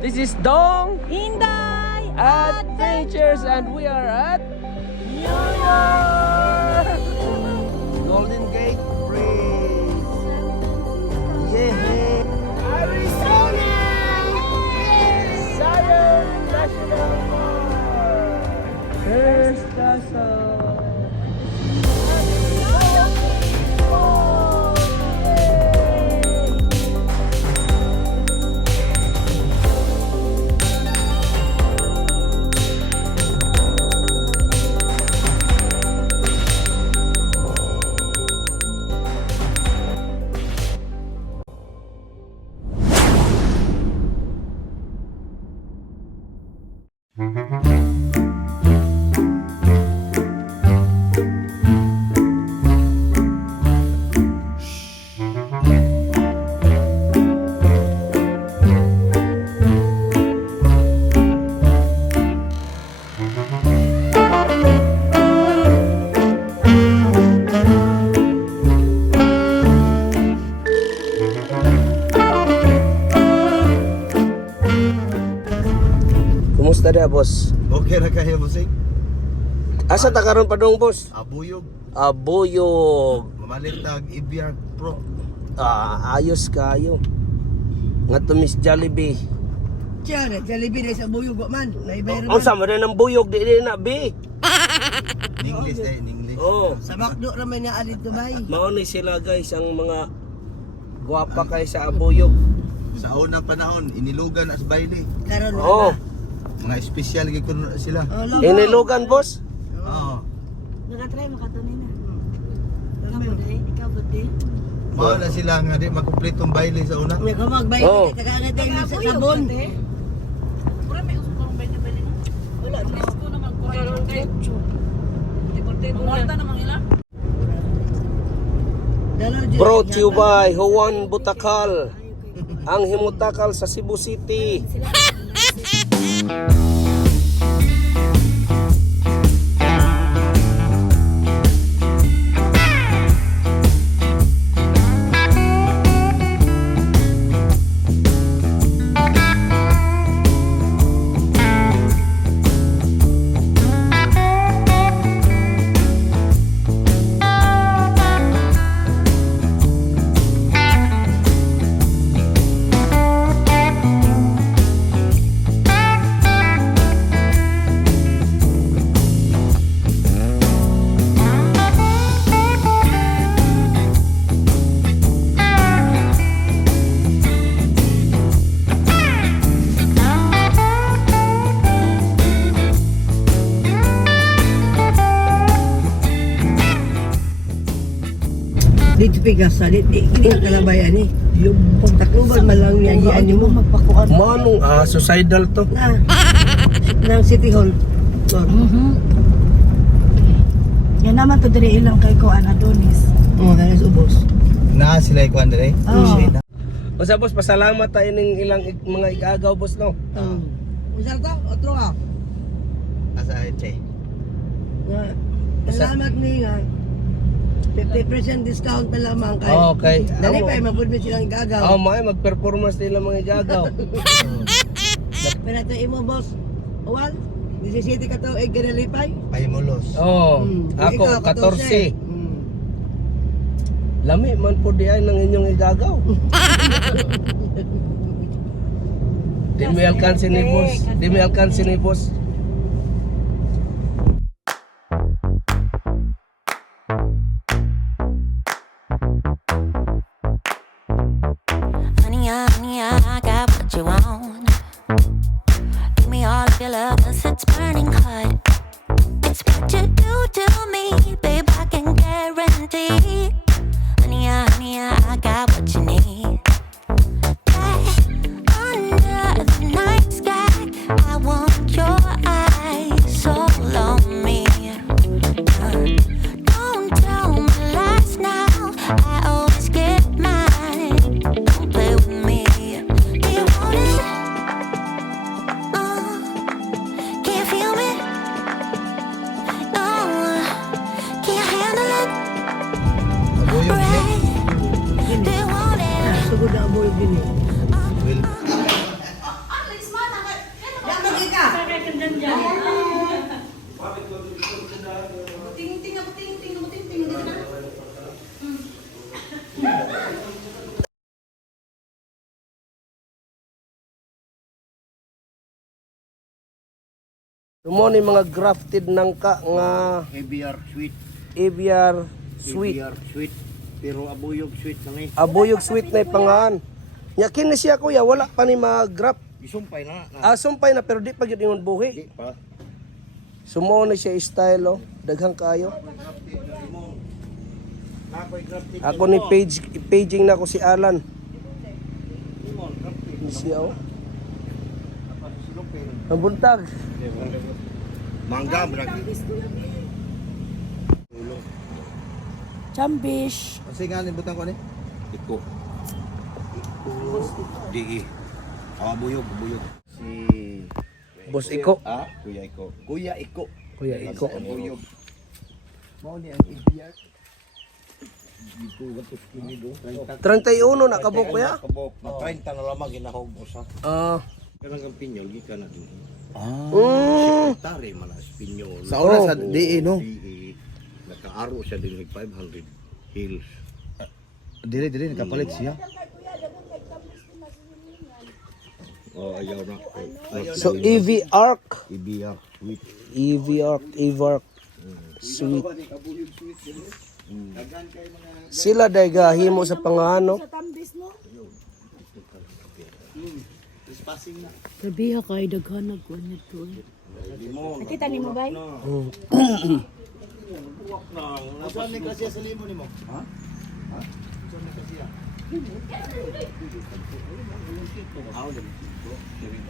This is Dong Inday Adventures and we are at New York! Golden Gate Bridge! Yeah! Arizona! Southern National Park! First Castle! Kumusta na, boss? Okay na kayo, bossing? Asa ta karon pa dong, boss? Abuyog. Abuyog. Mamalitag Ibiar Pro. Ayos kayo. Nga to Miss Jollibee. Tiyan, Jollibee na sa buyog man. Naibayro Ang sama rin ng buyog, di na, be. In English in English. Oh. Sa McDo naman na alit Dubai. Mauni sila guys, ang mga guwapa kay sa abuyog. Sa unang panahon, inilugan as baile. Karon Oh. Mga espesyal gikuno sila. Inilugan, boss. Oo. Nakatry mo katunin na. Ikaw ba ikaw ba di? Mao na sila nga di makumpletong baile sa una. May kumagbayad Oh. kakaagad tayo sa sabon. Pura may usok kong bayad na bali na. Wala na. Gusto naman ko karon kay. Mangwarta namang ila. Brought to you by Juan Butakal. Ang himutakal sa Cebu City. Dito pigasa, dito kalabayan eh. Yung pagtakluban malang niyagian niyo mo magpakuan. Manong suicidal to. Ng City Hall. Yan naman to dire ilang kay ko Adonis. Oh, dahil ubos. Na sila ikuan dire. Basta boss, pasalamat tayo ng ilang mga igagaw, boss, no? Usal to, otro ka. Asa ite. Salamat ni nga. 50% discount na lamang kay. Okay. Dali pa mapud mi silang gagaw. May mag-performance nila mga igagaw. Pero ito imo boss. Owal, 17 ka to egg ganalipay. Pahimulos. Ako 14. Lami man po diay ng inyong igagaw. Di mo alkansi ni boss. Di mo alkansi ni boss. Honey, I got what you want. Give me all of your love, 'cause it's burning hot. It's what you do to me, babe, I can guarantee. Honey, I got what you need. Yeah, under the night sky, I want your ini. Well, Sumo ni mga grafted nangka nga ABR sweet. ABR sweet. ABR sweet. Pero abuyog sweet lang eh. Abuyog sweet na ipangaan. Nya kini siya kuya, wala pa ni mga graft. Isumpay na. Sumpay na pero di pa gyud ingon buhi. Di pa. Sumo na siya style oh. Daghang kayo. Nakoy grafted. Ako ni paging na ko si Alan. Limon grafted. Siya oh. Silupin. Ang buntag. Mangga bragi. Chambish. kasi nga butang ko ni. Iko. Di. Abuyog, abuyog. Si Boss Iko. Kuya Iko. Kuya Iko. Kuya Iko. Abuyog. Mao ni ang ABR. Iko gatos kini do. 31 na kabuk kuya. Kabok. 30 na lamang ginahog usa. Kanang ang pinyol gikan na din. Tari man as pinyol. Sa oras sa DE no. DE. Nakaaro siya din ng 500 hills. Dire nakapalit siya. Oh, ayaw na. So EV Arc. IBR sweet. EV Arc sweet. Sila day gahimo sa pangano. Gabi kay daghan nagkuan nito. Nakita ni mo bay? Saan ni kasi sa limo nimo? Ha?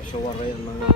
Sawaray ang mga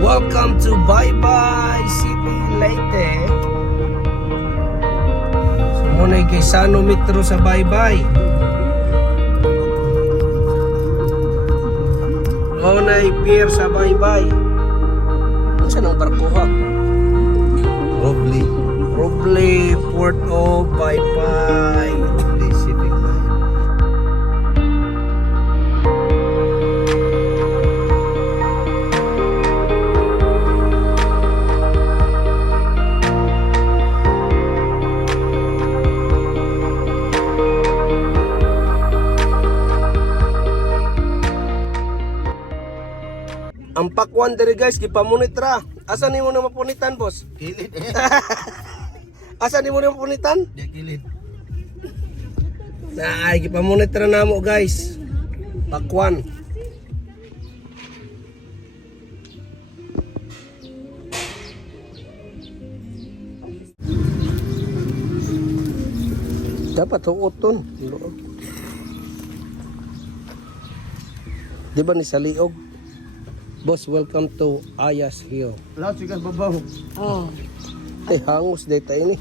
Welcome to Bye Bye City Leyte. Sumunay kay Sano Metro sa Bye Bye. Lunay Pier sa Bye Bye. Ano siya ng barko ha? Roble Port of Bye Bye. Shipping line. Ang pakwan diri guys, gipamunit ra. Asa nimo na mapunitan, boss? Kilit Asa nimo na mapunitan? Di kilit. Ay, gipamunit ra namo guys. Pakwan. Dapat huoton. Di ba ni sa liog? Boss, welcome to Ayas Hill. Lahat sigas babaw. Ay, hangos data ini.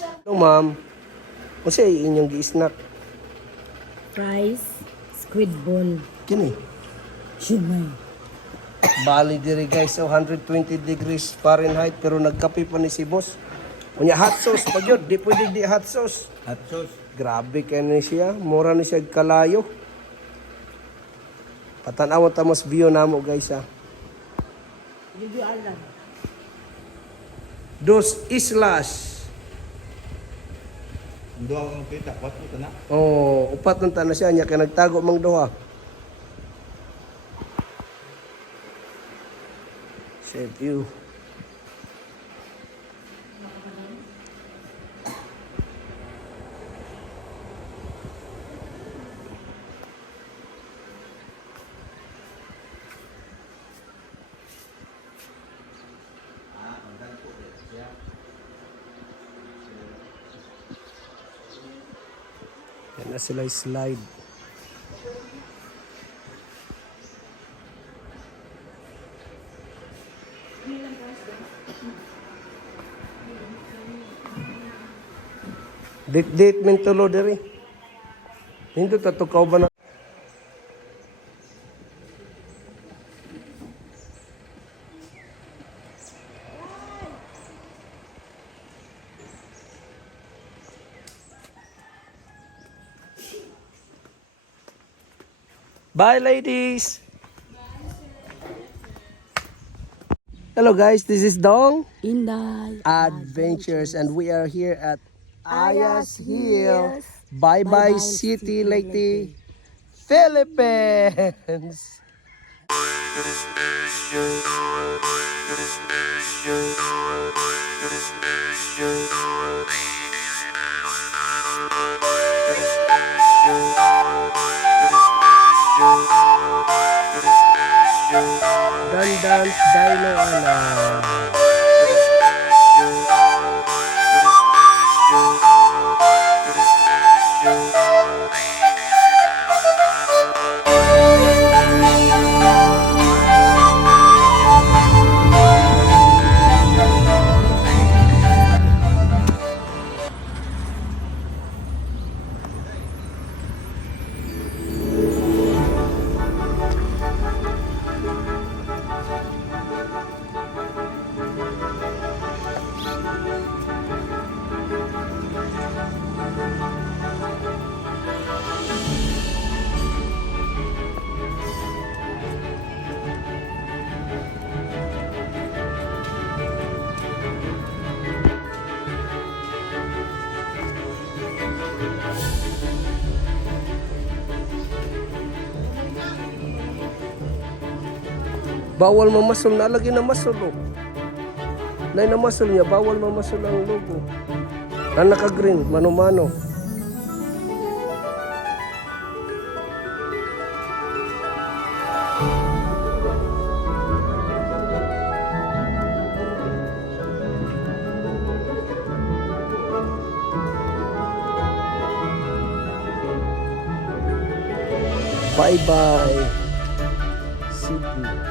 Hello, ma'am. Kasi inyong gi-snack. Fries, squid ball, Kini. shumay. Bali diri guys, so 120 degrees Fahrenheit pero nagkape pa ni si boss. Unya hot sauce pa yun, di pwede di hot sauce. At sus. Grabe kaya ni siya, mura ni siya kalayo. Patanaw ta mas view namo guys ha. Dos Islas. Dua ang kita, kwat mo na. Oh, upat nang na siya nya kay nagtago mang duha. Save you. Yan na sila slide. Date men tulo diri. Hindi tatukaw ba na? Bye, ladies. Hello, guys. This is Dong Inday. Adventures, and we are here at Ayas Hill. Bye bye, City Leyte, Philippines. Dance Dino Alam. Bawal mamasol na lagi na masol oh. Nay na masol niya, bawal mamasol ang logo. Ang naka-green, mano-mano. Bye-bye, Cebu.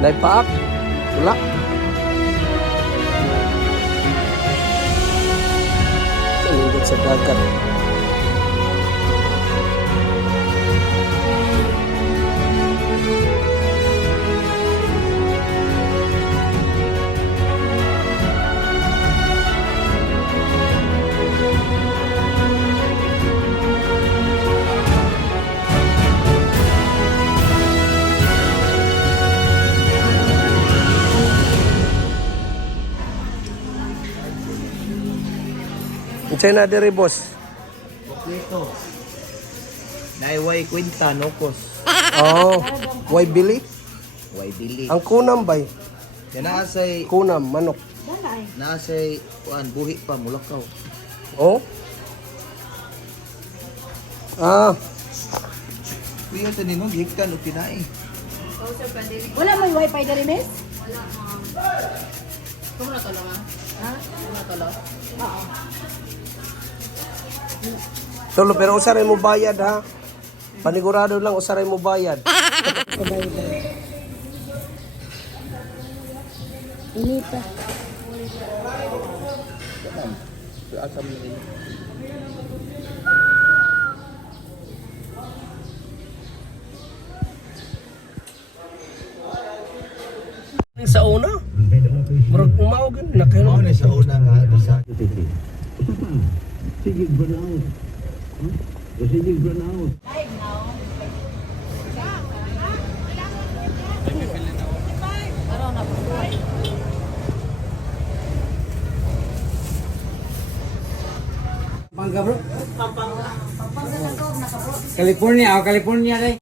Naipaak? Wala. Nalingkod sa dagat. Unsay na diri boss? Kompleto. Naiway kwenta nokos. Oh, why bili? Way dili. Ang kunam bay. Yan naasay Kunam, manok. naasay kuan buhi pa mulakaw. Oh? Ah, Kuya sa nino gikan o kinai. Wala may wifi diri, miss? Kung na tolo nga? Ha? Kung na tolo? Oo. Tolo, pero usaray mo bayad ha. Panigurado lang usaray mo bayad. Inita. Asam ni. Sa una, murag umawag yun, nakainom. Mao ni sa una nga basa. California, California rin.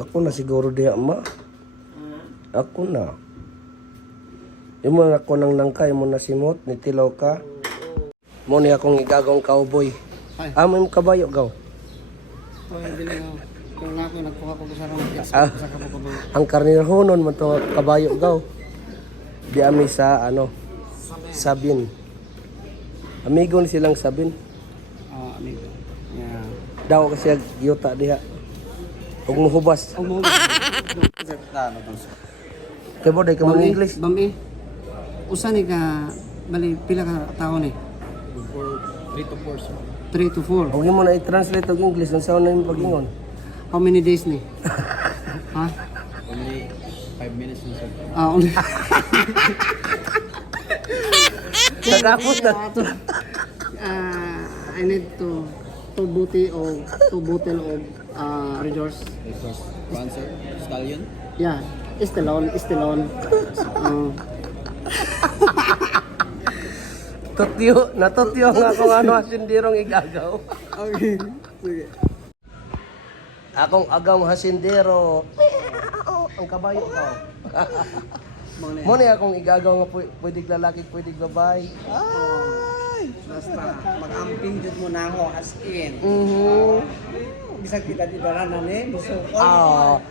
Ako na siguro diha, ma. Ako na. Yung mga ako nang nangkay mo na simot, nitilaw ka. Mo ni akong igagawang cowboy. Amo yung kabayo, gaw. Kung ako nagkuha ko sa ramon, Ang karnihonon man to kabayo, gaw. Di ami sa, Sabin. Amigo ni silang Sabin. amigo. Yeah. Daw kasi yuta diha. Huwag mo hubas. Kaya mo, day ka mong English. Bami, usa ni ka, bali, pila ka tao ni? 3 to 4 sir. 3 to 4. Huwag mo na i-translate og English. Ang saan na yung pag-ingon. How many days ni? Ha? Only 5 minutes na sir. Only. Nagapot na. I need to buti o 2 bottle of resource. Sponsor, Stallion. Yeah, Estelon. Natutyo nga kung ano hasindirong igagaw. Okay, sige. Akong agaw hasindero. Ang kabayo ko. Mo ni akong igagaw nga pwedeng lalaki, pwedeng babae. Basta, mag-amping jud mo na ako as in. Bisag kita di baranan eh, gusto ko.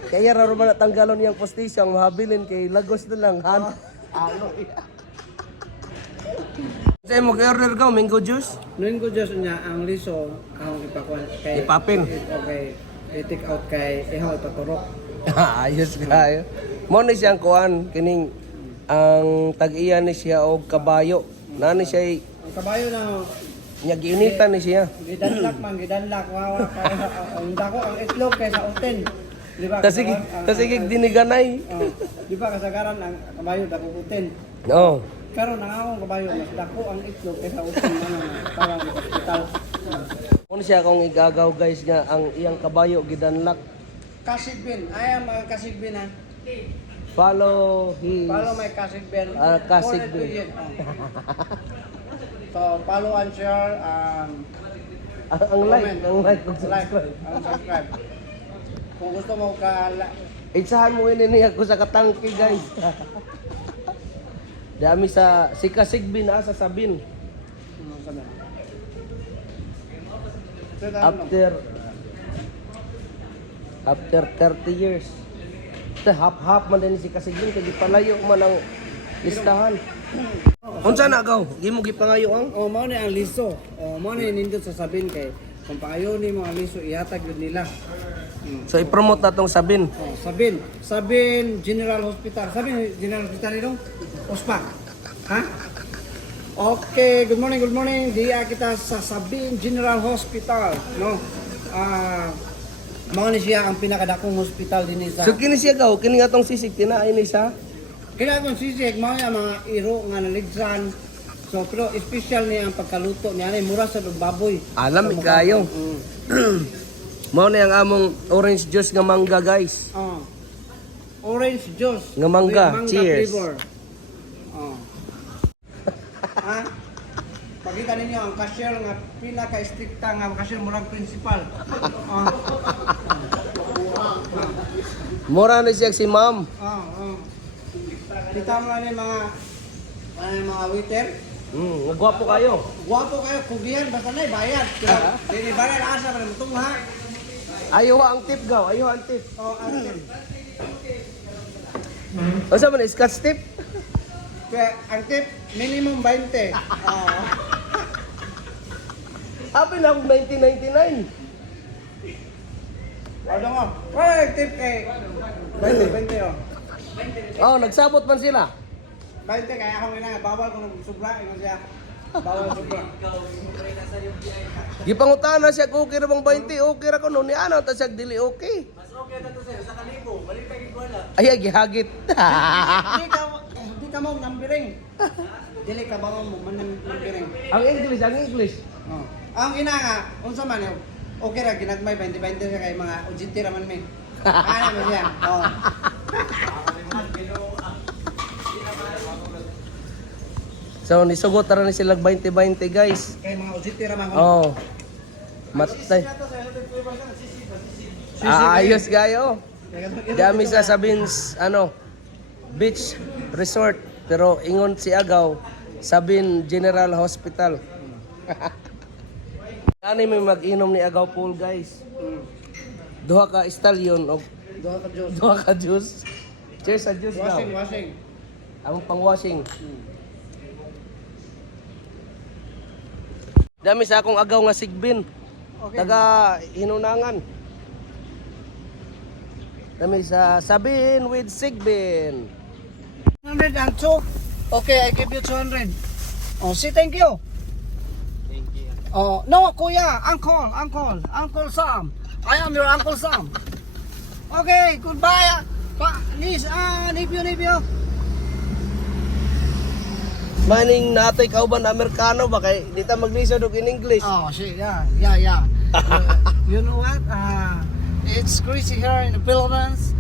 Kaya raro man natanggalon niyang postisyon, mahabilin kay Lagos na lang, han. Sa'yo mo kay-order ka, mango juice? Noon ko Diyos niya, ang liso, ang ipakuan kay... Ipaping. Okay, i-take out kay ihaw itaturok. Ayos kayo. Mo ni siyang kuan, kining ang tag-iya ni siya og kabayo. Nani siya Ang kabayo na, niya giinitan ni siya. gidanlak, wawa kay ang dako ang itlog kay sa uten. Di ba? Tasig diniganay. Di ba kasagaran ang kabayo dako uten. No. Karon ang akong kabayo mas dako ang itlog kay sa uten parang hospital. Kung siya kung igagaw guys nga ang iyang kabayo gidanlak. Kasigbin, ay mga kasigbin ha. Follow his My kasigbin. Kasigbin. So follow and share ang like kung subscribe. subscribe. Kung gusto mo ka Itsahan mo ini niya ko sa katangki guys. Dami sa si Kasigbin sa Sabin. After 30 years. Half man din si Kasigbin kay di palayo man ang listahan. Unsa na gaw? Di mo gipangayo ang? mao ni ang liso. Mao ni nindot sa Sabin kay kung paayo ni mga liso ihatag yun nila. So i-promote na tong Sabin. Sabin General Hospital. Sabin General Hospital ito? Ospa. Ha? Okay, good morning. Diya kita sa Sabin General Hospital, no? Mao ni siya ang pinakadakong hospital din sa. So kini siya gaw, kini nga tong sisig tinaay ni sa. Kaya kung sisig, mga iro nga naligsan. So, pero special niya ang pagkaluto niya. Mura sa baboy. Alam kayo. Mao ni ang among orange juice nga mangga, guys. Oh. Orange juice. Nga mangga. with Cheers. flavor. Oh. Ha? Pakita ninyo ang cashier nga pinaka-stricta nga cashier murag principal. Oh. Mura na siya si ma'am. Oh. Kita mo na mga waiter. Gwapo kayo. Guwapo kayo, kugihan, basta na bayad. Dili bayad asa pa mutong ha. Ayaw ang tip gaw, ayaw ang tip. Oh, O sa man, scotch tip? kaya ang tip minimum 20. Oh. Happy na akong 1999. Ano nga? Wala tip kay 20 oh. Oh, nagsabot man sila. 20 kaya ako ginanga bawal kung sobra ino siya. Bawal sobra. Gipangutan na siya kung okay na bang 20, okay ra ko no ni ano ta siya dili okay. Mas okay na to sir sa kalibo, balik kay wala. Ay gihagit. Di ka mo nambiring. Dili ka ba mo nambiring. ang English. Oh. Ang ginanga unsa man yun? Okay ra ginagmay 20 sa kay mga ujiti raman mi. Ano mo siya? Oh. So nisugot ra ni sila 20 guys. Kay mga ujiti raman ko. Oh. Matay. Ayos gayo. Dami sa Sabins beach resort pero ingon si Agaw Sabin General Hospital. Ani may mag-inom ni Agaw Pool guys. Duha ka stallion o duha ka juice. Cheers sa juice daw. Washing. Among pang-washing. Dami sa akong agaw nga sigbin. Taga Hinunangan. Dami sa Sabin with Sigbin. 102. Okay, I give you 200. Oh, say thank you. Thank you. Oh, no, kuya, Uncle Sam. I am your Uncle Sam. Okay, goodbye. Please, nephew. Maning natay kauban Amerikano ba kay di ta maglisod og in English. Oh, shit, yeah. You know what? It's crazy here in the Philippines.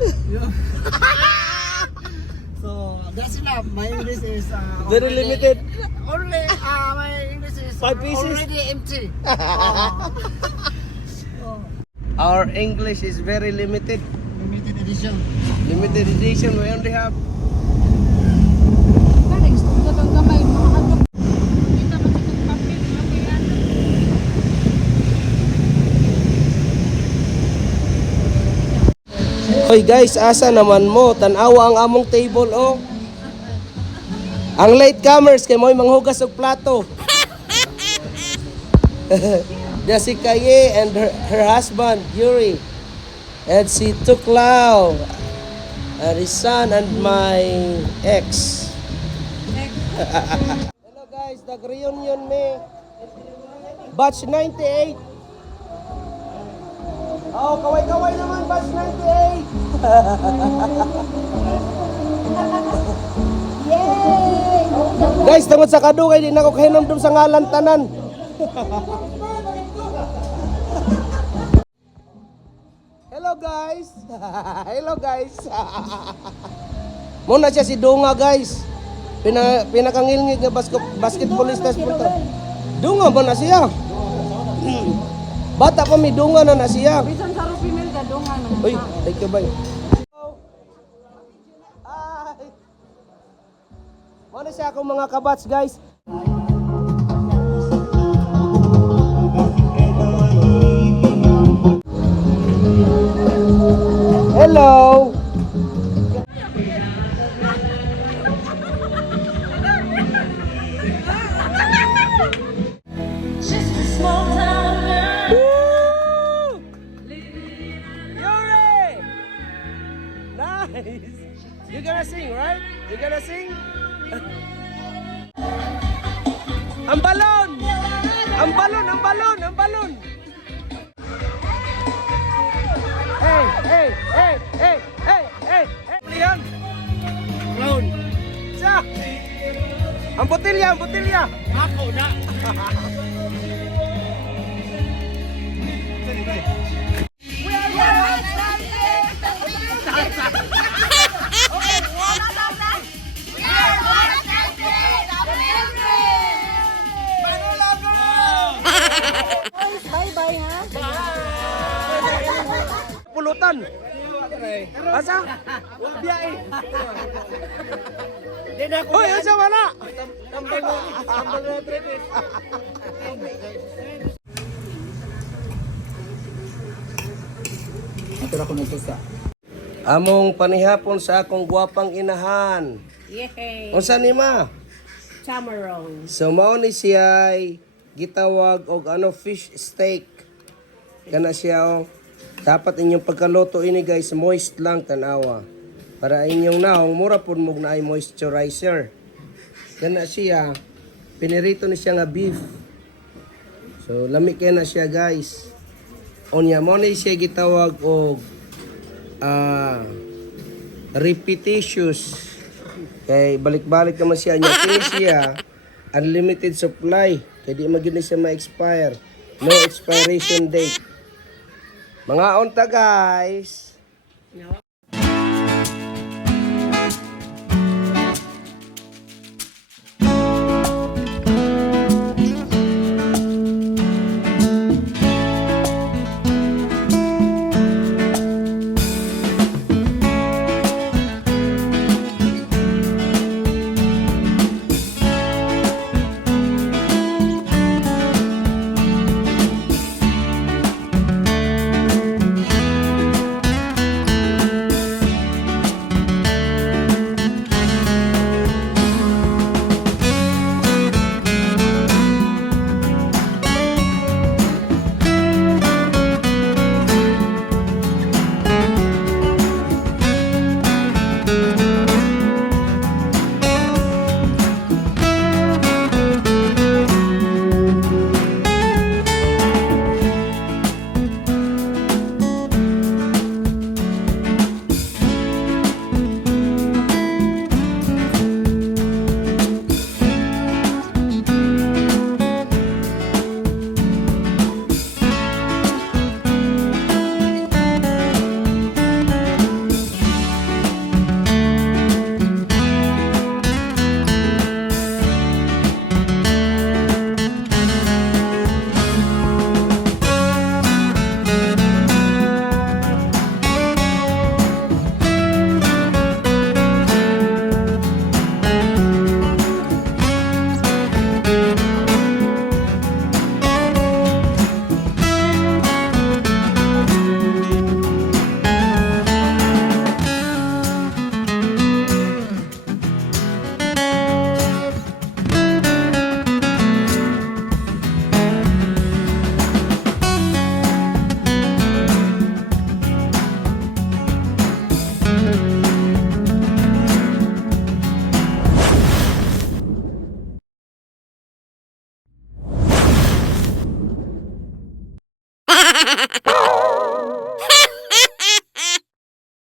So that's enough. My English is Very limited. Only my English is 5 pieces? already empty. Our English is very limited. Limited edition. Limited edition we only have. Parang gusto ko kang gamay, mga hadlok. Kita mo sa itong papel, okay yan. Hoy guys, asa naman mo? Tanawa ang among table oh. Ang late comers kay mo'y manghugas og plato. There's si Kaye and her husband Yuri. And si Tuklaw. And his son and my ex. Hello guys, nag-reunion me. Batch 98. Oh, kaway-kaway naman, batch 98. Yay! Guys, tungod sa kadugay, di na ako kahinomdom sa ngalan tanan. Hello guys. Hello guys. Muna siya si Dunga guys. Pinakangilngig nga basketballista sa punta. Dunga ba na siya? Bata pa may dunga na siya. Bisan sa Rupimil ka, dungan man. Uy, thank you bye. Hi. Muna siya akong mga kabats guys. Hello. Woo! Yuri! Nice. You're gonna sing, right? You're gonna sing? Ang balon! Ang balon! Ang balon! Ang balon! Hey! Hey! Hey! Hey! Hey! Hey! Hey! Lihan! Clown! Siya! Ang botilya! Ang botilya! Ako na! pulutan. Asa? Hoy, asa wala? Tambal na tretes. Among panihapon sa akong guwapang inahan. Yay! Unsa ni ma? Chamarong. So mao ni siya ay gitawag og fish steak. Kana siya dapat inyong pagkaluto ini guys moist lang tanawa. Para inyong naong mura pud mo na ay moisturizer. Kana siya pinirito ni siya nga beef. So lami kay na siya guys. Onya mo ni siya gitawag og repetitious. Kay balik-balik naman siya niya. Kini siya unlimited supply. Kaya di magiging siya ma-expire. No expiration date. Mga onta guys.